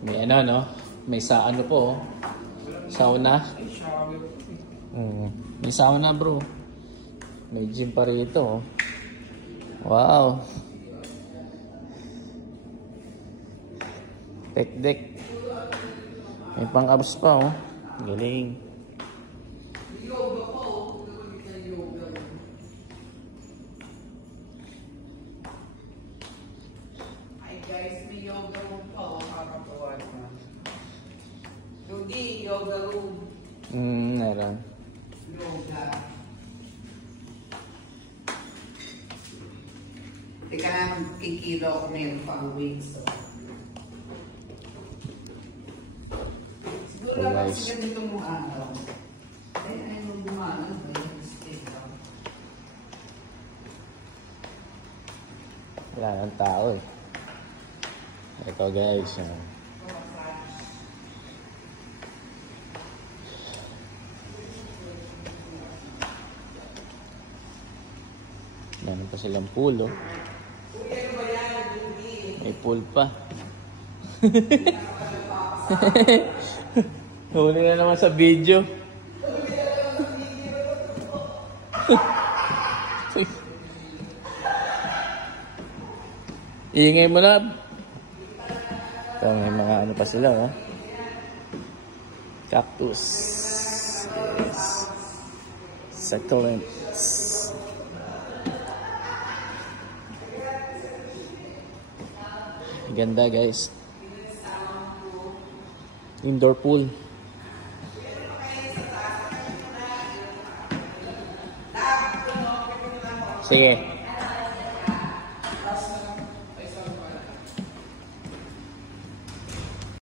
May ano, no? May sa ano po, sauna. May sauna, bro. May gym pa rito. Wow. Deck. May pang-abs pa, oh. Galing. Hi guys, may yoga room pa, oh. Nakakatawa naman. Rudy, yoga room. Meron. Yoga. Teka lang, kikilo ako ngayon pang weights. So. Siguro dapat siya dito mong araw. Ay, nung dumanan. Wala nang tao eh. Ito guys. Meron pa silang pool, oh. May pool pa. Huli na naman sa video. Iingay mo na. Ito, may mga ano pa sila, oh. Cactus. Yes. Succulents. Ganda, guys. Indoor pool. Sige.